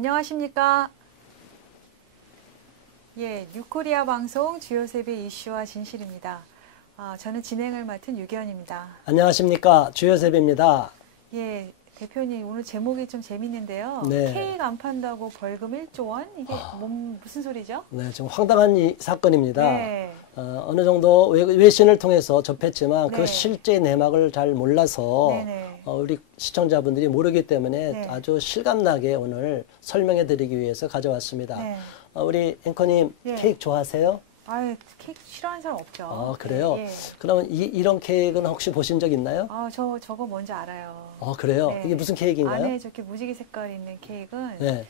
안녕하십니까. 예, 뉴코리아 방송 주요 세배 이슈와 진실입니다. 저는 진행을 맡은 유기현입니다. 안녕하십니까. 주요 세배입니다. 예, 대표님 오늘 제목이 좀 재밌는데요. 네. 케이크 안 판다고 벌금 1조 원? 이게 무슨 소리죠? 네, 좀 황당한 사건입니다. 네. 어느 정도 외신을 통해서 접했지만 네. 그 실제 내막을 잘 몰라서 네네. 우리 시청자분들이 모르기 때문에 네. 아주 실감나게 오늘 설명해 드리기 위해서 가져왔습니다. 네. 우리 앵커님 예. 케이크 좋아하세요? 아유, 케이크 싫어하는 사람 없죠. 그래요? 예. 그러면 이런 케이크는 혹시 보신 적 있나요? 저거 뭔지 알아요. 그래요? 네. 이게 무슨 케이크인가요? 안에 저렇게 무지개 색깔 있는 케이크는 네.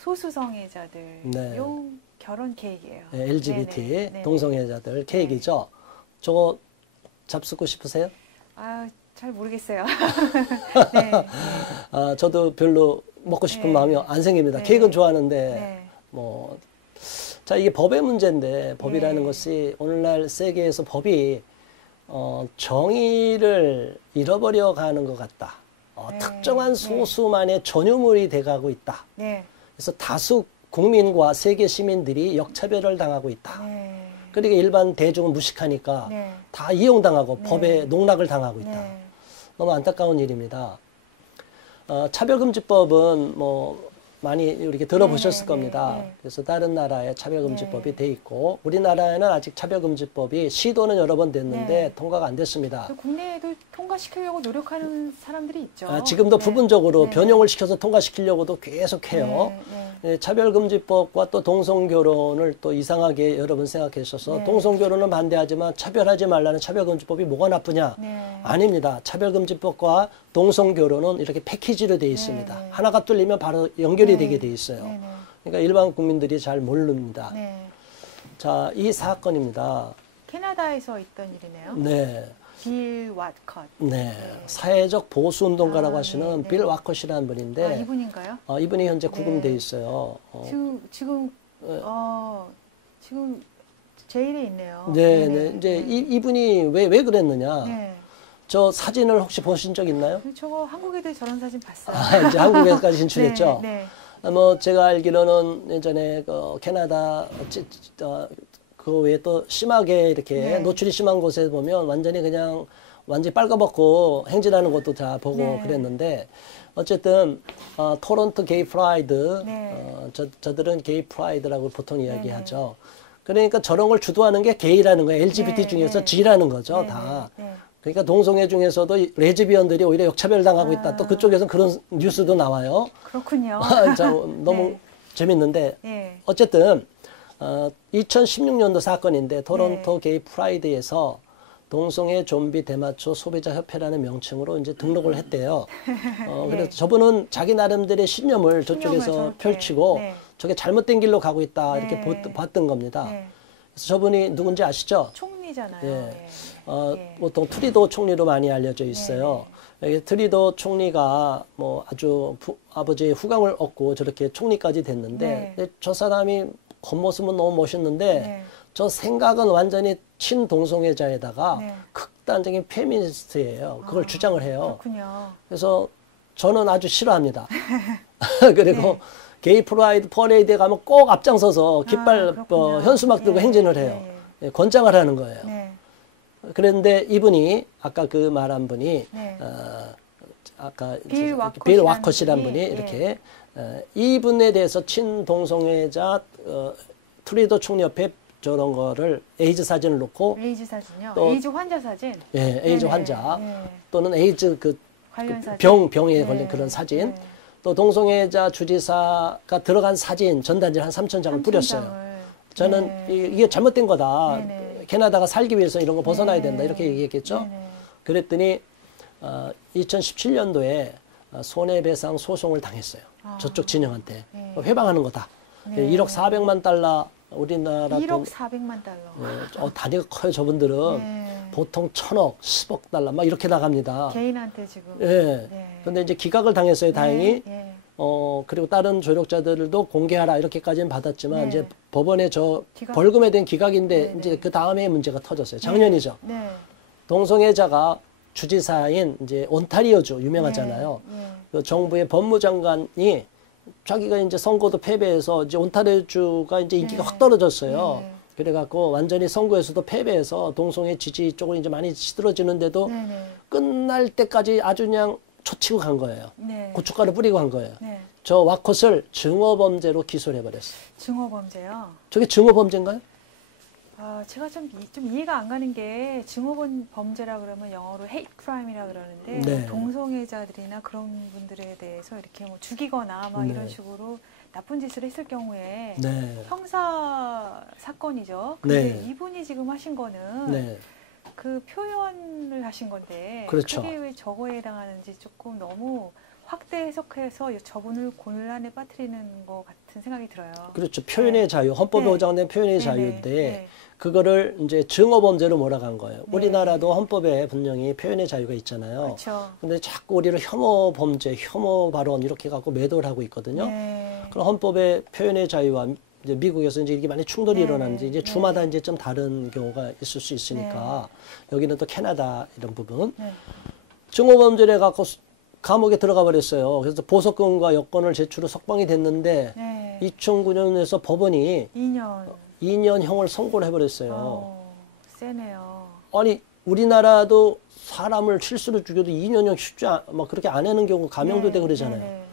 소수성애자들 네. 용 결혼 케이크예요. 네, LGBT 네네. 네네. 동성애자들 케이크죠. 저거 잡수고 싶으세요? 잘 모르겠어요. 네. 저도 별로 먹고 싶은 네. 마음이 안 생깁니다. 네. 케이크는 좋아하는데 네. 자, 이게 법의 문제인데 법이라는 네. 것이 오늘날 세계에서 법이 정의를 잃어버려 가는 것 같다. 네. 특정한 네. 소수만의 전유물이 돼가고 있다. 네. 그래서 다수 국민과 세계 시민들이 역차별을 당하고 있다. 네. 그러니까 일반 대중은 무식하니까 네. 다 이용당하고 네. 법에 농락을 당하고 있다. 네. 너무 안타까운 일입니다. 차별금지법은 많이 이렇게 들어보셨을 네, 겁니다. 네, 네. 그래서 다른 나라에 차별금지법이 네. 돼 있고 우리나라에는 아직 차별금지법이 시도는 여러 번 됐는데 네. 통과가 안 됐습니다. 국내에도 통과시키려고 노력하는 사람들이 있죠. 지금도 네. 부분적으로 네. 변형을 시켜서 통과시키려고도 계속해요. 네. 차별금지법과 또 동성결혼을 또 이상하게 여러분 생각하셔서 네. 동성결혼은 반대하지만 차별하지 말라는 차별금지법이 뭐가 나쁘냐? 네. 아닙니다. 차별금지법과 동성결혼은 이렇게 패키지로 되어 있습니다. 네. 하나가 뚫리면 바로 연결이 네. 되게 되어 있어요. 네. 그러니까 일반 국민들이 잘 모릅니다. 네. 자, 이 사건입니다. 캐나다에서 있던 일이네요. 네. 빌 왓컷. 네. 사회적 보수운동가라고 하시는 네. 빌 와컷이라는 분인데 이분인가요? 이분이 현재 네. 구금되어 있어요. 지금 제일에 있네요. 네, 네네. 네. 이제 이분이 왜 그랬느냐? 네. 저 사진을 혹시 보신 적 있나요? 저거 한국에도 저런 사진 봤어요. 이제 한국에까지 진출했죠. 네. 제가 알기로는 예전에 캐나다 그 외에 또 심하게 이렇게 네. 노출이 심한 곳에 보면 완전히 빨가벗고 행진하는 것도 다 보고 네. 그랬는데 어쨌든 토론토 게이 프라이드 네. 저들은 게이 프라이드라고 보통 이야기하죠. 그러니까 저런 걸 주도하는 게 게이라는 거예요. LGBT 네. 중에서 네. G라는 거죠. 네. 다. 네. 그러니까 동성애 중에서도 레즈비언들이 오히려 역차별 당하고 있다. 또 그쪽에서는 그런 뉴스도 나와요. 그렇군요. 너무 네. 재밌는데 네. 어쨌든 2016년도 사건인데 토론토 게이 프라이드에서 동성애 좀비 대마초 소비자 협회라는 명칭으로 이제 등록을 했대요. 그래서 저분은 자기 나름대로의 신념을 저쪽에서 저렇게. 펼치고 네. 저게 잘못된 길로 가고 있다 이렇게 네. 봤던 겁니다. 네. 그래서 저분이 누군지 아시죠? 총리잖아요. 예. 네. 네. 보통 트리도 총리로 많이 알려져 있어요. 트리도 총리가 아주 아버지의 후광을 얻고 저렇게 총리까지 됐는데 네. 저 사람이 겉모습은 너무 멋있는데 네. 저 생각은 완전히 친동성애자에다가 네. 극단적인 페미니스트예요. 그걸 주장을 해요. 그렇군요. 그래서 저는 아주 싫어합니다. 그리고 네. 게이 프라이드 퍼레이드에 가면 꼭 앞장서서 깃발 그렇군요. 현수막 들고 예, 행진을 해요. 권장을 하는 거예요. 네. 그런데 이분이 아까 그 말한 분이 네. 아까 빌 와컷이라는 분이 예. 이렇게 이분에 대해서 친동성애자 트리도 총리협회 저런 거를 에이즈 사진을 놓고 에이즈 사진요? 또- 에이즈 환자 사진? 예, 에이즈 네네. 환자 네. 또는 에이즈 관련 사진? 병에 네. 걸린 그런 사진 네. 또 동성애자 주지사가 들어간 사진 전단지 한 3,000장을 뿌렸어요. 3,000장을. 저는 네. 이게 잘못된 거다. 네네. 캐나다가 살기 위해서 이런 거 벗어나야 네. 된다. 이렇게 얘기했겠죠. 네네. 그랬더니 2017년도에 손해배상 소송을 당했어요. 저쪽 진영한테. 네. 회방하는 거다. 네. 1억 400만 달러 우리나라 1억 돈 400만 달러. 단위가 커요. 저분들은. 네. 보통 1,000억, 10억 달러 막 이렇게 나갑니다. 개인한테 지금. 예. 네. 근데 이제 기각을 당했어요. 다행히. 네. 그리고 다른 조력자들도 공개하라 이렇게까지는 받았지만 네. 이제 법원에 저 기각. 벌금에 대한 기각인데 네, 이제 네. 그 다음에 문제가 터졌어요. 작년이죠. 네. 동성애자가 주지사인 이제 온타리오주 유명하잖아요. 네. 그 정부의 법무장관이 자기가 이제 선거도 패배해서 이제 온타리오주가 이제 인기가 확 떨어졌어요. 그래갖고 완전히 선거에서도 패배해서 동성애 지지 쪽으로 이제 많이 시들어지는데도 끝날 때까지 아주 그냥 초치고 간 거예요. 고춧가루 뿌리고 간 거예요. 저 와콧을 증오범죄로 기소를 해버렸어요. 증오범죄요? 저게 증오범죄인가요? 아, 제가 좀 이해가 안 가는 게 증오범죄라 그러면 영어로 hate crime이라 그러는데 네. 동성애자들이나 그런 분들에 대해서 이렇게 뭐 죽이거나 막 네. 이런 식으로 나쁜 짓을 했을 경우에 네. 형사 사건이죠. 근데 네. 이분이 지금 하신 거는 네. 그 표현을 하신 건데 그렇죠. 그게 왜 저거에 해당하는지 조금 너무 확대 해석해서 저분을 곤란에 빠뜨리는 것 같은 생각이 들어요. 그렇죠. 표현의 자유, 헌법에 네. 보장된 표현의 네, 자유인데 네. 그거를 이제 증오범죄로 몰아간 거예요. 네. 우리나라도 헌법에 분명히 표현의 자유가 있잖아요. 그렇죠. 근데 자꾸 우리를 혐오 범죄, 혐오 발언 이렇게 갖고 매도를 하고 있거든요. 네. 그럼 헌법의 표현의 자유와 이제 미국에서 이제 이게 많이 충돌이 네. 일어나는지 이제 네. 주마다 이제 좀 다른 경우가 있을 수 있으니까 여기는 또 캐나다 이런 부분 네. 증오범죄를 해갖고 감옥에 들어가 버렸어요. 그래서 보석금과 여권을 제출 후 석방이 됐는데 네. 2009년에서 법원이 2년형을 선고를 해버렸어요. 세네요. 아니 우리나라도 사람을 실수로 죽여도 2년형 쉽지 막 그렇게 안 하는 경우 감형도 되고 그러잖아요. 네.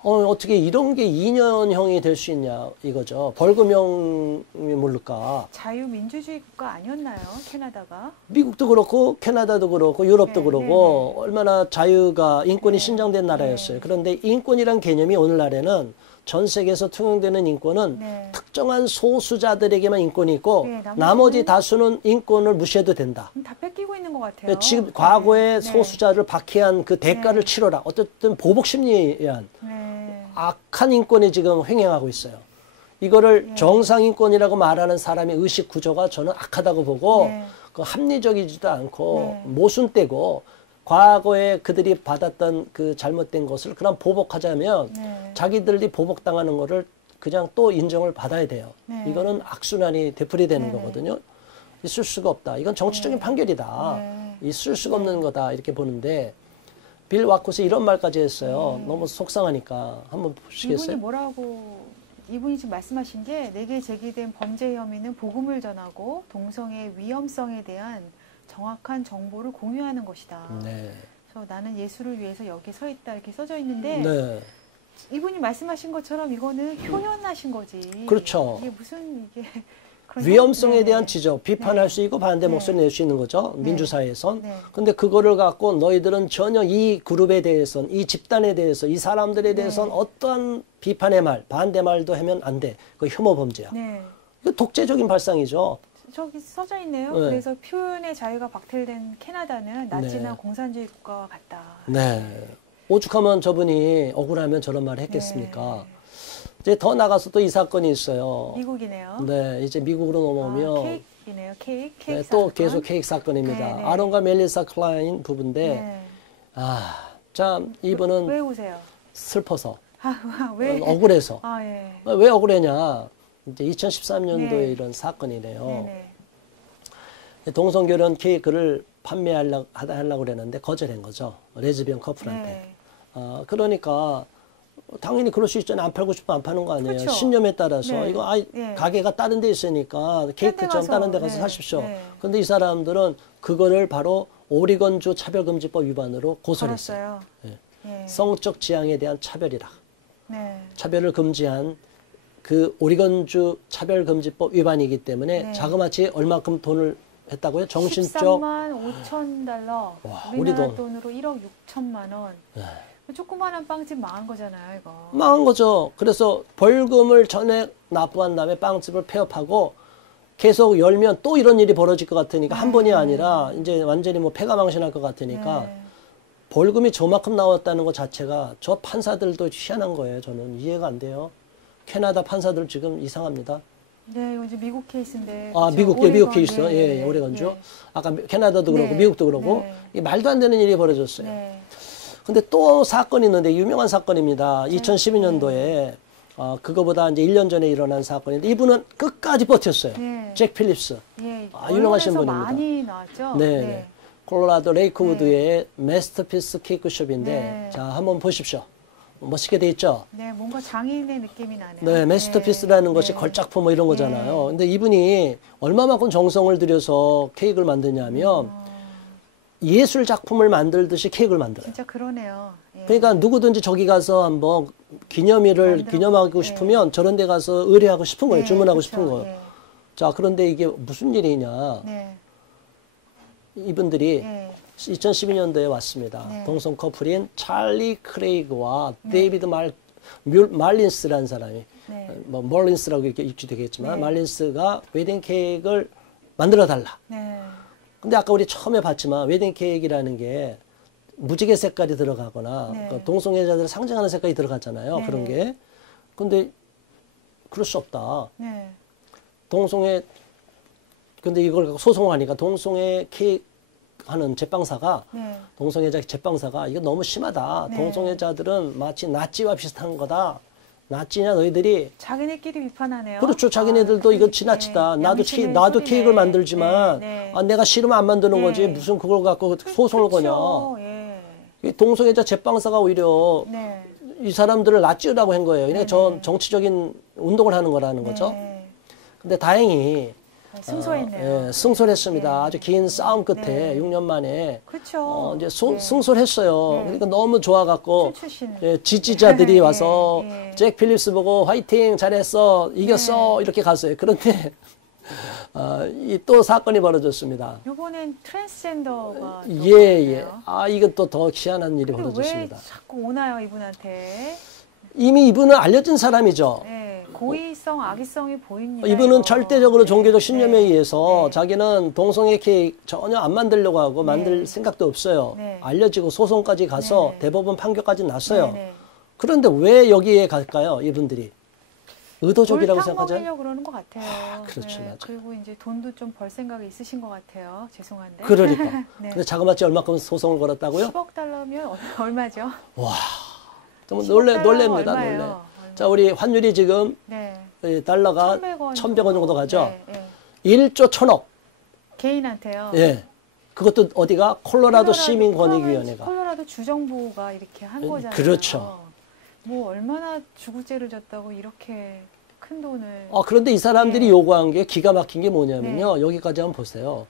어떻게 이런 게 2년형이 될 수 있냐 이거죠. 벌금형이 모를까. 자유민주주의 국가 아니었나요? 캐나다가? 미국도 그렇고 캐나다도 그렇고 유럽도 네, 그렇고 얼마나 자유가 인권이 네, 신장된 나라였어요. 네. 그런데 인권이란 개념이 오늘날에는 전 세계에서 통용되는 인권은 네. 특정한 소수자들에게만 인권이 있고 네, 나머지 다수는 인권을 무시해도 된다. 다 뺏기고 있는 것 같아요. 지금 과거에 네. 소수자를 박해한 그 대가를 네. 치러라. 어쨌든 보복 심리에 의한 네. 악한 인권이 지금 횡행하고 있어요. 이거를 네. 정상 인권이라고 말하는 사람의 의식 구조가 저는 악하다고 보고 네. 그 합리적이지도 않고 네. 모순되고 과거에 그들이 받았던 그 잘못된 것을 그냥 보복하자면 네. 자기들이 보복당하는 거를 그냥 또 인정을 받아야 돼요. 네. 이거는 악순환이 되풀이되는 네. 거거든요. 있을 수가 없다. 이건 정치적인 네. 판결이다. 네. 있을 수가 없는 거다. 이렇게 보는데 빌 와콧이 이런 말까지 했어요. 너무 속상하니까 한번 보시겠어요? 이분이 지금 말씀하신 게 내게 제기된 범죄 혐의는 복음을 전하고 동성애의 위험성에 대한 정확한 정보를 공유하는 것이다. 네. 그래서 나는 예수를 위해서 여기 서 있다 이렇게 써져 있는데 네. 이분이 말씀하신 것처럼 이거는 표현하신 거지. 그렇죠. 이게 무슨 이게 그런 위험성에 네. 대한 지적, 비판할 네. 수 있고 반대 네. 목소리 낼 수 있는 거죠. 네. 민주사회에선. 네. 근데 그거를 갖고 너희들은 전혀 이 그룹에 대해서는, 이 집단에 대해서, 이 사람들에 대해서는 어떠한 비판의 말, 반대 말도 하면 안 돼. 그거 혐오 범죄야. 네. 이거 독재적인 발상이죠. 저기 써져 있네요. 네. 그래서 표현의 자유가 박탈된 캐나다는 나치나 네. 공산주의 국가와 같다. 네. 오죽하면 저분이 억울하면 저런 말을 했겠습니까? 이제 더 나가서 또 이 사건이 있어요. 미국이네요. 네, 이제 미국으로 넘어오면 케이크이네요. 케이크 네, 사건. 또 계속 케이크 사건입니다. 네, 네. 아론과 멜리사 클라인 부부인데, 네. 참 이분은 왜 우세요? 슬퍼서, 왜? 억울해서. 예. 왜 억울하냐? 이제 2013년도에 네. 이런 사건이네요. 네네. 동성결혼 케이크를 판매하려고 그랬는데 거절한 거죠. 레즈비언 커플한테. 네. 그러니까 당연히 그럴 수 있잖아요. 안 팔고 싶으면 안 파는 거 아니에요. 그렇죠. 신념에 따라서. 네. 이거 네. 가게가 다른 데 있으니까 케이크점 가서, 다른 데 가서 네. 사십시오. 네. 근데 이 사람들은 그거를 바로 오리건주 차별금지법 위반으로 고소를 했어요. 걸었어요. 네. 네. 성적 지향에 대한 차별이라. 네. 차별을 금지한 그 오리건주 차별금지법 위반이기 때문에 네. 자그마치 얼마큼 돈을 했다고요? 정신적 13만 5천 달러. 와, 우리나라 우리 돈으로 1억 6천만 원. 네. 조그마한 빵집 망한 거잖아요, 이거. 망한 거죠. 그래서 벌금을 전액 납부한 다음에 빵집을 폐업하고 계속 열면 또 이런 일이 벌어질 것 같으니까 한 번이 아니라 이제 완전히 뭐 패가 망신할 것 같으니까 네. 벌금이 저만큼 나왔다는 것 자체가 저 판사들도 희한한 거예요. 저는 이해가 안 돼요. 캐나다 판사들 지금 이상합니다. 네, 이거 이제 미국 케이스인데. 미국 오레건, 케이스. 네, 오레건주. 네. 아까 캐나다도 그렇고 네. 미국도 그렇고 네. 이게 말도 안 되는 일이 벌어졌어요. 네. 근데 또 사건이 있는데 유명한 사건입니다. 2012년도에 그거보다 이제 1년 전에 일어난 사건인데 이분은 끝까지 버텼어요. 네. 잭 필립스. 예, 유명하신 언론에서 분입니다. 많이 나왔죠. 네. 콜로라도 레이크우드의 메스터피스 케이크숍인데 네. 자 한번 보십시오. 멋있게 돼 있죠. 네, 뭔가 장인의 느낌이 나네요. 네, 마스터피스라는 것이 네. 걸작품 뭐 이런 거잖아요. 근데 이분이 얼마만큼 정성을 들여서 케이크를 만드냐면 예술 작품을 만들듯이 케이크를 만들어요. 진짜 그러네요. 예. 그러니까 누구든지 저기 가서 한번 기념일을 기념하고 싶으면 저런 데 가서 의뢰하고 싶은 거예요. 주문하고 그쵸, 싶은 거예요. 예. 자, 그런데 이게 무슨 일이냐. 네. 이분들이 예. 2012년도에 왔습니다. 네. 동성 커플인 찰리 크레이그와 데이비드 말린스라는 사람이 네. 뭐 멀린스라고 이렇게 읽지 되겠지만 네. 말린스가 웨딩 케이크를 만들어 달라. 네. 근데 아까 우리 처음에 봤지만 웨딩 케이크라는 게 무지개 색깔이 들어가거나 네. 그 동성애자들을 상징하는 색깔이 들어갔잖아요. 네. 그런 게. 근데 그럴 수 없다. 네. 동성애 근데 이걸 소송하니까 동성애 케이크 하는 제빵사가 네. 동성애자 제빵사가 이거 너무 심하다. 네. 동성애자들은 마치 나치와 비슷한 거다. 나치냐 너희들이. 자기네끼리 비판하네요. 그렇죠. 자기네들도 이거 지나치다. 나도 케이크를 만들지만 내가 싫으면 안 만드는 거지. 무슨 그걸 갖고 소송을 거냐. 예. 이 동성애자 제빵사가 오히려 네. 이 사람들을 낫지으라고 한 거예요. 그러니까 정치적인 운동을 하는 거라는 거죠. 네. 근데 다행히 승소했네요. 예, 승소했습니다. 네. 아주 긴 싸움 끝에 네. 6년 만에 그렇죠. 이제 승소했어요. 그러니까 너무 좋아갖고 춤추시는. 예, 지지자들이 네. 와서 네. 잭 필립스 보고 화이팅 잘했어 이겼어 네. 이렇게 갔어요. 그런데 이 또 사건이 벌어졌습니다. 이번엔 트랜스젠더가 또 예, 예. 나왔네요. 이건 또 희한한 일이 근데 벌어졌습니다. 왜 자꾸 오나요 이분한테? 이미 이분은 알려진 사람이죠. 네, 고의성, 악의성이 보입니다. 이분은 이거. 절대적으로 종교적 신념에 네. 의해서 네. 자기는 동성애 케이크 전혀 안 만들려고 하고 만들 네. 생각도 없어요. 네. 알려지고 소송까지 가서 네. 대법원 판결까지 났어요. 네, 네. 그런데 왜 여기에 갈까요? 이분들이. 의도적이라고 생각하죠? 먹이려고 그러는 것 같아요. 그렇죠, 맞아요. 그리고 이제 돈도 좀 벌 생각이 있으신 것 같아요. 죄송한데. 그러니까. 네. 근데 자그마치 얼마큼 소송을 걸었다고요? 10억 달러면 얼마죠? 와, 좀 10억 달러면 놀랍니다. 얼마예요? 놀래. 얼마? 자, 우리 환율이 지금 네. 이 달러가 1,100원 1,100원 정도 가죠? 네, 1조 1,000억. 개인한테요. 예. 그것도 어디가? 콜로라도 시민권익위원회가. 콜로라도 주정부가 이렇게 한 거잖아요. 그렇죠. 뭐 얼마나 주구죄를 졌다고 이렇게 큰 돈을. 그런데 이 사람들이 네. 요구한 게 기가 막힌 게 뭐냐면요. 여기까지 한번 보세요.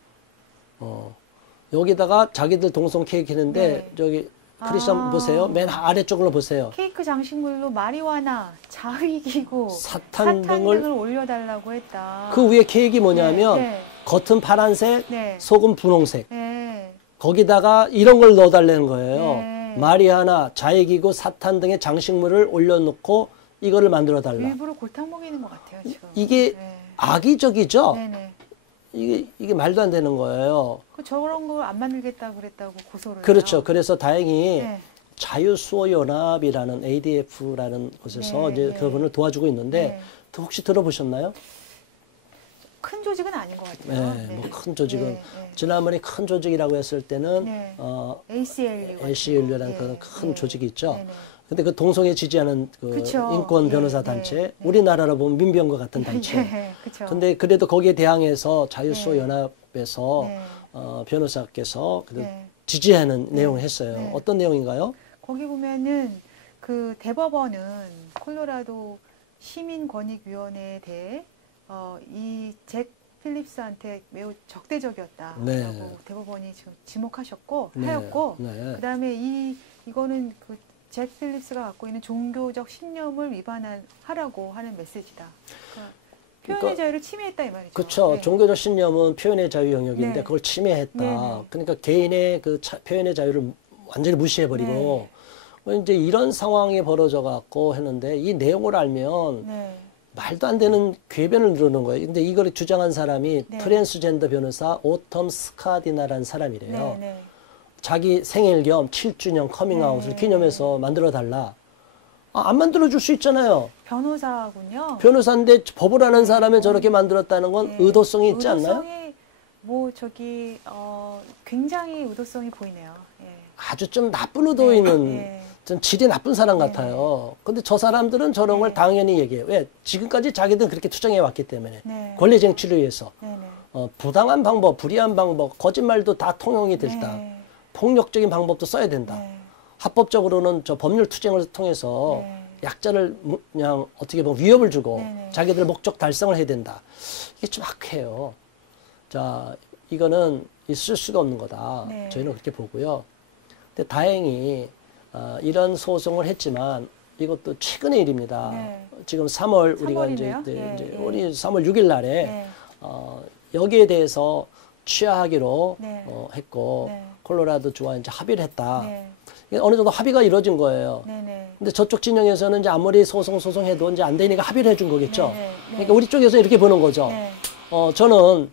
여기다가 자기들 동성 케이크 했는데 네. 저기 크리스천 보세요. 맨 아래쪽으로 보세요. 케이크 장식물로 마리화나 자위기구, 사탄 등을 올려달라고 했다. 그 위에 케이크가 뭐냐면 네. 겉은 파란색, 네. 속은 분홍색. 네. 거기다가 이런 걸 넣어달라는 거예요. 네. 마리아나 자위기구, 사탄 등의 장식물을 올려놓고 이거를 만들어 달라. 일부러 골탕 먹이는 것 같아요, 지금. 이게 네. 악의적이죠? 네네. 이게 말도 안 되는 거예요. 저런 걸 안 만들겠다 그랬다고 고소를. 그렇죠. 해요. 그래서 다행히 네. 자유수호연합이라는 ADF라는 곳에서 네, 이제 네. 그분을 도와주고 있는데 네. 혹시 들어보셨나요? 큰 조직은 아닌 것 같아요. 네, 뭐 큰 조직은 네, 네. 지난번에 큰 조직이라고 했을 때는 네. ACLU라는 ACLU 그런 큰 조직이 있죠. 네네. 근데 그 동성애 지지하는 그 그쵸. 인권 예, 변호사 네, 단체, 네. 우리나라로 보면 민병과 같은 단체. 예, 그쵸. 근데 그래도 거기에 대항해서 자유수호연합에서 네. 변호사께서 그래도 네. 지지하는 내용을 했어요. 네. 어떤 내용인가요? 거기 보면은 그 대법원은 콜로라도 시민권익위원회에 대해 이 잭 필립스한테 매우 적대적이었다라고 네. 대법원이 지금 지목하셨고 네. 하였고 네. 그다음에 이거는 그 잭 필립스가 갖고 있는 종교적 신념을 하라고 하는 메시지다. 그러니까 표현의 그러니까 자유를 침해했다 이 말이죠. 그렇죠. 네. 종교적 신념은 표현의 자유 영역인데 네. 그걸 침해했다. 네, 네. 그러니까 개인의 그 표현의 자유를 완전히 무시해버리고 이제 이런 상황이 벌어져 갖고 했는데 이 내용을 알면 네. 말도 안 되는 궤변을 누르는 거예요. 근데 이걸 주장한 사람이 네. 트랜스젠더 변호사 오텀 스카디나라는 사람이래요. 네, 네. 자기 생일 겸 7주년 커밍아웃을 네. 기념해서 만들어 달라. 안 만들어 줄 수 있잖아요. 변호사군요. 변호사인데 법을 아는 사람이 저렇게 만들었다는 건 네. 의도성이 있지 않나요? 의도성이 뭐 굉장히 의도성이 보이네요. 예. 아주 좀 나쁜 의도 있는 네. 좀 질이 나쁜 사람 네. 같아요. 근데 저 사람들은 저런 걸 네. 당연히 얘기해요. 왜? 지금까지 자기들은 그렇게 투쟁해 왔기 때문에. 네. 권리 쟁취를 위해서. 네네. 부당한 방법, 불의한 방법, 거짓말도 다 통용이 됐다. 네. 폭력적인 방법도 써야 된다. 네. 합법적으로는 저 법률 투쟁을 통해서 네. 약자를 그냥 어떻게 보면 위협을 주고 네네. 자기들 목적 달성을 해야 된다. 이게 좀 악해요. 자, 이거는 있을 수가 없는 거다. 네. 저희는 그렇게 보고요. 근데 다행히 이런 소송을 했지만 이것도 최근의 일입니다. 네. 지금 3월 우리가 3월이네요? 이제 예, 우리 3월 6일 날에 네. 여기에 대해서 취하하기로 네. 했고 네. 콜로라도 주와 이제 합의를 했다. 네. 이게 어느 정도 합의가 이루어진 거예요. 네네. 근데 저쪽 진영에서는 이제 아무리 소송해도 이제 안 되니까 합의를 해준 거겠죠. 네, 네, 네. 그러니까 우리 쪽에서 이렇게 보는 거죠. 네. 저는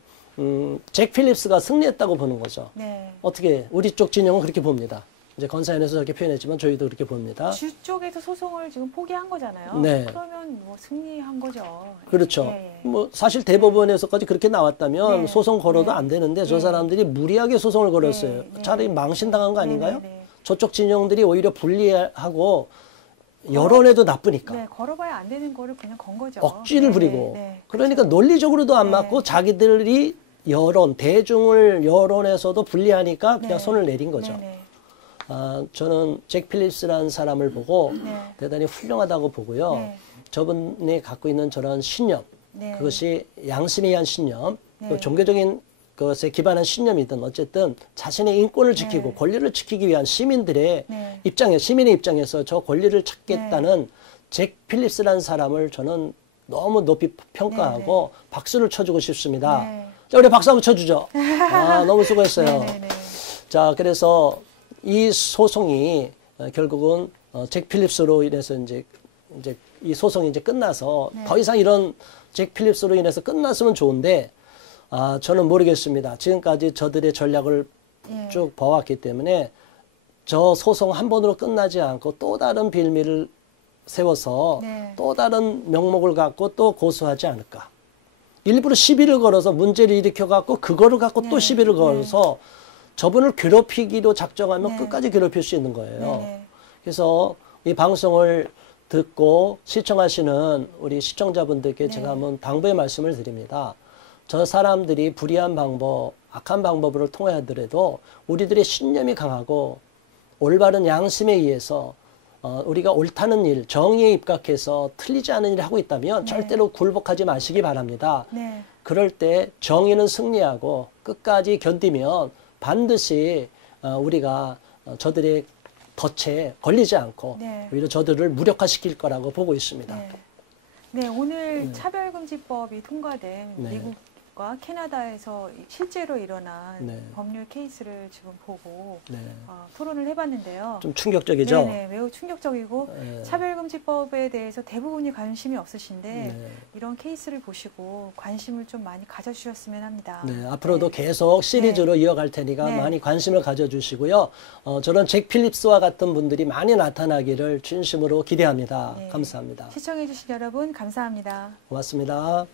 잭 필립스가 승리했다고 보는 거죠. 네. 어떻게 우리 쪽 진영은 그렇게 봅니다. 이제 건사연에서 그렇게 표현했지만 저희도 그렇게 봅니다. 주 쪽에서 소송을 지금 포기한 거잖아요. 네. 그러면 뭐 승리한 거죠. 그렇죠. 예, 예. 뭐 사실 대법원에서까지 그렇게 나왔다면 네. 소송 걸어도 네. 안 되는데 저 네. 사람들이 무리하게 소송을 걸었어요. 네. 차라리 망신당한 거 아닌가요? 네, 네, 네. 저쪽 진영들이 오히려 불리하고 여론에도 나쁘니까. 네, 걸어봐야 안 되는 거를 그냥 건 거죠. 억지를 네, 부리고. 네, 네. 그러니까 논리적으로도 안 네. 맞고 자기들이 대중을 여론에서도 불리하니까 그냥 네. 손을 내린 거죠. 네, 네. 저는 잭 필립스라는 사람을 보고 네. 대단히 훌륭하다고 보고요. 네. 저분이 갖고 있는 저런 신념, 네. 그것이 양심에 의한 신념, 네. 또 종교적인 것에 기반한 신념이든 어쨌든 자신의 인권을 지키고 네. 권리를 지키기 위한 시민들의 네. 시민의 입장에서 저 권리를 찾겠다는 잭 필립스라는 사람을 저는 너무 높이 평가하고 박수를 쳐주고 싶습니다. 네. 자, 우리 박수 한번 쳐주죠. 너무 수고했어요. 네, 네, 네. 자, 그래서 이 소송이 결국은 잭 필립스로 인해서 이제 이 소송이 이제 끝나서 네. 더 이상 이런 잭 필립스로 인해서 끝났으면 좋은데 저는 모르겠습니다. 지금까지 저들의 전략을 예. 쭉 봐왔기 때문에 저 소송 한 번으로 끝나지 않고 또 다른 빌미를 세워서 네. 또 다른 명목을 갖고 또 고소하지 않을까. 일부러 시비를 걸어서 문제를 일으켜갖고 그거를 갖고 또 네. 시비를 걸어서 저분을 괴롭히기로 작정하면 네. 끝까지 괴롭힐 수 있는 거예요. 네, 네. 그래서 이 방송을 듣고 시청하시는 우리 시청자분들께 네. 제가 한번 당부의 말씀을 드립니다. 저 사람들이 불의한 방법, 악한 방법을 통하더라도 우리들의 신념이 강하고 올바른 양심에 의해서 우리가 옳다는 일, 정의에 입각해서 틀리지 않은 일을 하고 있다면 네. 절대로 굴복하지 마시기 바랍니다. 네. 그럴 때 정의는 승리하고 끝까지 견디면 반드시 우리가 저들의 덫에 걸리지 않고 네. 오히려 저들을 무력화시킬 거라고 보고 있습니다. 네. 네, 오늘 차별금지법이 통과된 네. 미국과 캐나다에서 실제로 일어난 네. 법률 케이스를 지금 보고 네. 토론을 해봤는데요. 좀 충격적이죠? 네네, 매우 충격적이고 네. 차별금지법에 대해서 대부분이 관심이 없으신데 네. 이런 케이스를 보시고 관심을 좀 많이 가져주셨으면 합니다. 네, 앞으로도 계속 시리즈로 이어갈 테니까 네. 많이 관심을 가져주시고요. 저런 잭 필립스와 같은 분들이 많이 나타나기를 진심으로 기대합니다. 네. 감사합니다. 시청해주신 여러분 감사합니다. 고맙습니다.